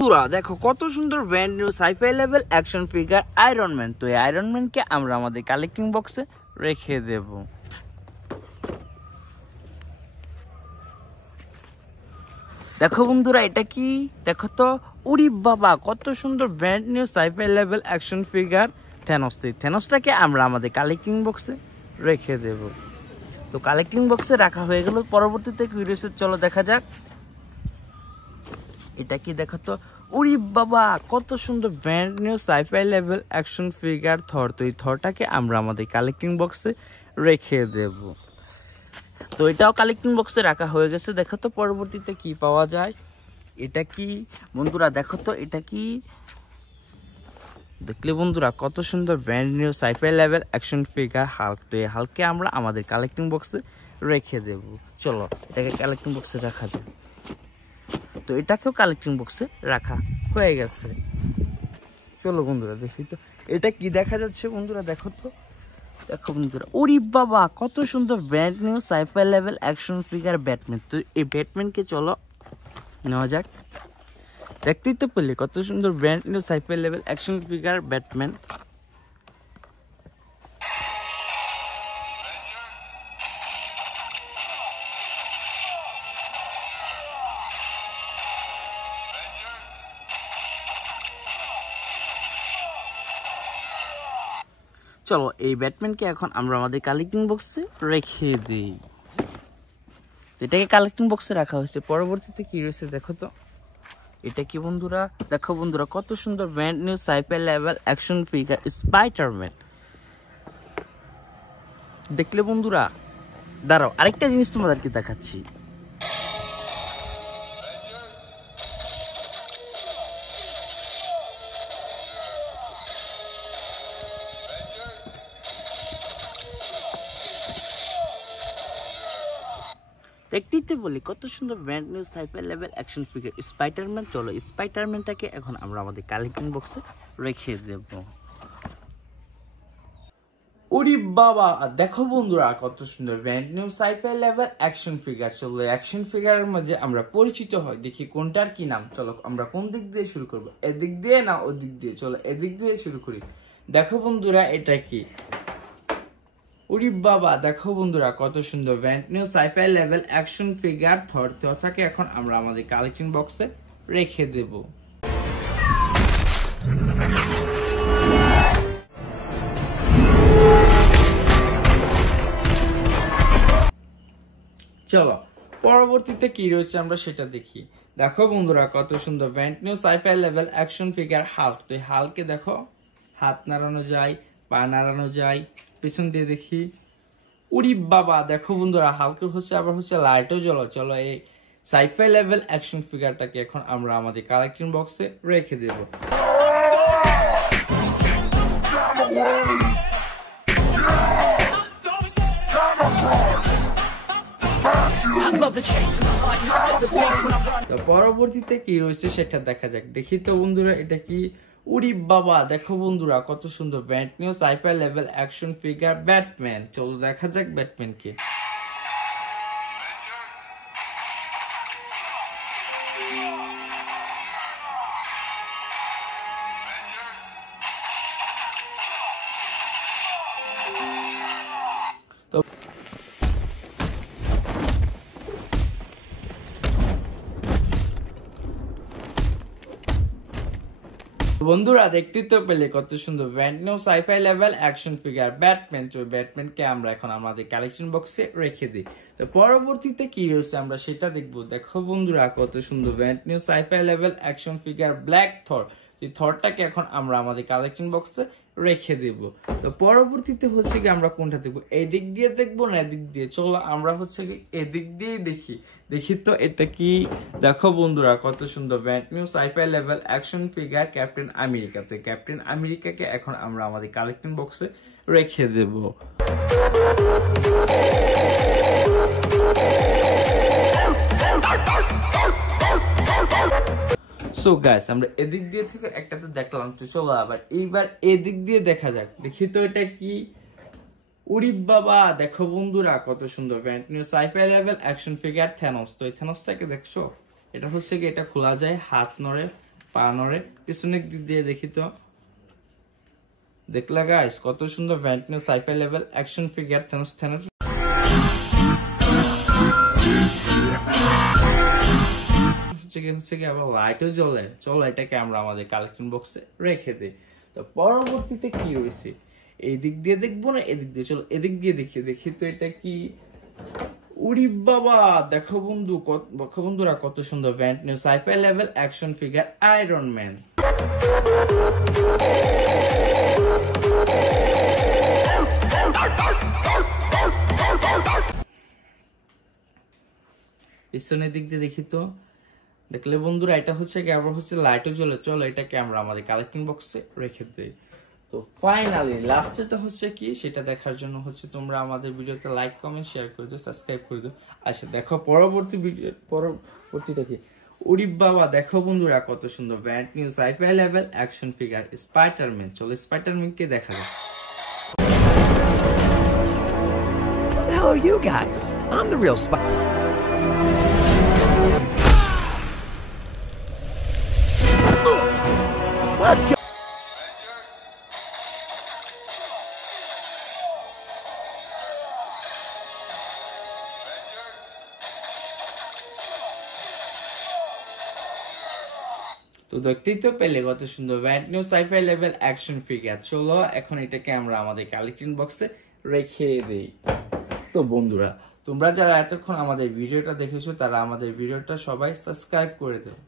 পুরা দেখো কত সুন্দর brand new sci fi level action figure iron man. তো এই আয়রন ম্যানকে আমরা আমাদের কালেক্টিং বক্সে রেখে দেব। দেখো বন্ধুরা এটা কি, দেখো তো, উরি বাবা কত সুন্দর brand new sci fi level action figure Thanos. তো থেনোসটাকে আমরা আমাদের কালেক্টিং বক্সে রেখে দেব। তো কালেক্টিং বক্সে রাখা হয়ে গেল, পরবর্তীতে কি রয়েছে চলো দেখা যাক। এটা কি দেখো তো, উরি বাবা কত সুন্দর brand new sci fi level action figure Thor. তো এই থরটাকে আমরা আমাদের কালেক্টিং বক্সে রেখে দেব। তো এটাও কালেক্টিং বক্সে রাখা হয়ে গেছে। দেখো তো পরবর্তীতে কি পাওয়া যায়। এটা কি বন্ধুরা, দেখো তো এটা কি, দেখলে বন্ধুরা কত সুন্দর brand new sci fi level action figure Hulk. তো এই হাল্ককে আমরা আমাদের কালেক্টিং বক্সে রেখে দেব। চলো এটাকে কালেক্টিং বক্সে রাখা যায়। তো এটাকেও কালেক্টিং বক্সে রাখা হয়ে গেছে। চলো বন্ধুরা দেখি তো এটা কি দেখা যাচ্ছে। বন্ধুরা দেখো তো, দেখো বন্ধুরা, ওরে বাবা কত সুন্দর brand new sci fi level action figure Batman. তো এই ব্যাটম্যানকে চলো নেওয়া যাক। দেখতেই তো পেলে কত সুন্দর brand new sci fi level action figure Batman. চলো এই ব্যাটম্যানকে এখন আমরা আমাদের কালেক্টিং বক্সে রেখে দিই। এটাকে কালেক্টিং বক্সে রাখা হয়েছে। পরবর্তীতে কি রয়েছে দেখো তো, এটা কি বন্ধুরা, দেখো বন্ধুরা কত সুন্দর brand new sci fi level action figure Spiderman. দেখলে বন্ধুরা, দাঁড়াও আরেকটা জিনিস তোমাদেরকে দেখাচ্ছি। দেখতে বলি কত সুন্দর brand new sci fi level action figure Spiderman. চলো স্পাইডারম্যানটাকে এখন আমরা আমাদের কালেক্টিং বক্সে রেখে দেব। ওরে বাবা দেখো বন্ধুরা কত সুন্দর brand new sci fi level action figure. চলো অ্যাকশন ফিগারের মধ্যে আমরা পরিচিত হই, দেখি কোনটার কি নাম। চলো আমরা কোন দিক দিয়ে শুরু করবো, এদিক দিয়ে না ওদিক দিয়ে? চলো এদিক দিয়ে শুরু করি। দেখো বন্ধুরা এটা কি, ওরে বাবা দেখো বন্ধুরা কত সুন্দর brand new sci fi level action figure Thor. থরটাকে এখন আমরা আমাদের কালেকশন বক্সে রেখে দেব। চলো পরবর্তীতে কি রয়েছে আমরা সেটা দেখি। দেখো বন্ধুরা কত সুন্দর brand new sci fi level action figure Hulk. তো এই হাল্কে দেখো হাত নাড়ানো যায়, পা নাড়ানো যায়, পেছন দিয়ে দেখি। উরি বাবা দেখো বন্ধুরা হালকা হচ্ছে, আবার হচ্ছে লাইটও জ্বলো। চলো এই সাইফাই লেভেল অ্যাকশন ফিগারটাকে এখন আমরা আমাদের কালেকশন বক্সে রেখে দেব। তো পরবর্তীতে কি রয়েছে সেটা দেখা যাক। দেখি তো বন্ধুরা এটা কি, উরি বাবা দেখো বন্ধুরা কত সুন্দর brand new sci fi level action figure Batman. চলো দেখা যাক ব্যাটম্যানকে। তো বন্ধুরা দেখতে তো পেলে কত সুন্দর brand new sci fi level action figure Batman. তো ব্যাটম্যানকে আমরা এখন আমাদের কালেকশন বক্সে রেখে দিই। তো পরবর্তীতে কি রয়েছে আমরা সেটা দেখবো। দেখো বন্ধুরা কত সুন্দর brand new sci fi level action figure black Thor. এই থরটাকে এখন আমরা আমাদের কালেকশন বক্সে রেখে দেব। তো পরবর্তীতে হচ্ছে কি আমরা কোনটা দেখবো, এদিক দিয়ে দেখবো না এদিক দিয়ে? চলো আমরা হচ্ছে কি এদিক দিয়ে দেখি। দেখি তো এটা কি, দেখো বন্ধুরা কত সুন্দর brand new sci fi level action figure Captain America. তো ক্যাপ্টেন আমেরিকাকে এখন আমরা আমাদের কালেকশন বক্সে রেখে দেব। সো গাইস আমরা এদিক দিয়ে থেকে একটা তো দেখলাম। তো চলো আবার এইবার এদিক দিয়ে দেখা যাক। দেখি তো এটা কি, উরি বাবা দেখো বন্ধুরা কত সুন্দর brand new sci fi level action figure Thanos. তো এই থেনোসটাকে দেখছো, এটা হচ্ছে কি, এটা খোলা যায়, হাত নড়ে, পানোরে পিছনের দিক দিয়ে দেখি তো দেখলা গাইস কত সুন্দর brand new sci fi level action figure Thanos হচ্ছে কি আবার লাইটও জ্বলে। চলো এটাকে আমরা আমাদের কালেকশন বক্সে রেখে দিই। তো পরবর্তীতে কি হয়েছে এই দিক দিয়ে দেখবো না এদিক দিয়ে, চলো এদিক দিয়ে দেখি তো এটা কি। উড়ি বাবা দেখো বন্ধুরা কত সুন্দর brand new sci fi level action figure iron man. পিছনের দিক দিয়ে দেখি তো দেখলে বন্ধুরা এটা হচ্ছে আবার হচ্ছে লাইটও জ্বলে। চলো এটাকে আমরা আমাদের কালেকশন বক্সে রেখে দিই। তো ফাইনালি লাস্টেটা হচ্ছে কি সেটা দেখার জন্য হচ্ছে তোমরা আমাদের ভিডিওতে লাইক কমেন্ট শেয়ার করে দিও, সাবস্ক্রাইব করে দিও। আচ্ছা দেখো পরবর্তীটা কি। উরি বাবা দেখো বন্ধুরা কত সুন্দর brand new sci fi level action figure Spiderman. চলো স্পাইডারম্যান কে দেখা যাক। Who the hell are you guys? I'm the real Spider. Let's go. তো দেখতেই তো পেলে কত সুন্দর brand new sci fi level action figure. চলো এখন এটাকে আমরা আমাদের কালেকশন বক্সে রেখে দেই। তো বন্ধুরা তোমরা যারা এতক্ষণ আমাদের ভিডিওটা দেখেছো তারা আমাদের ভিডিওটা সবাই সাবস্ক্রাইব করে দাও।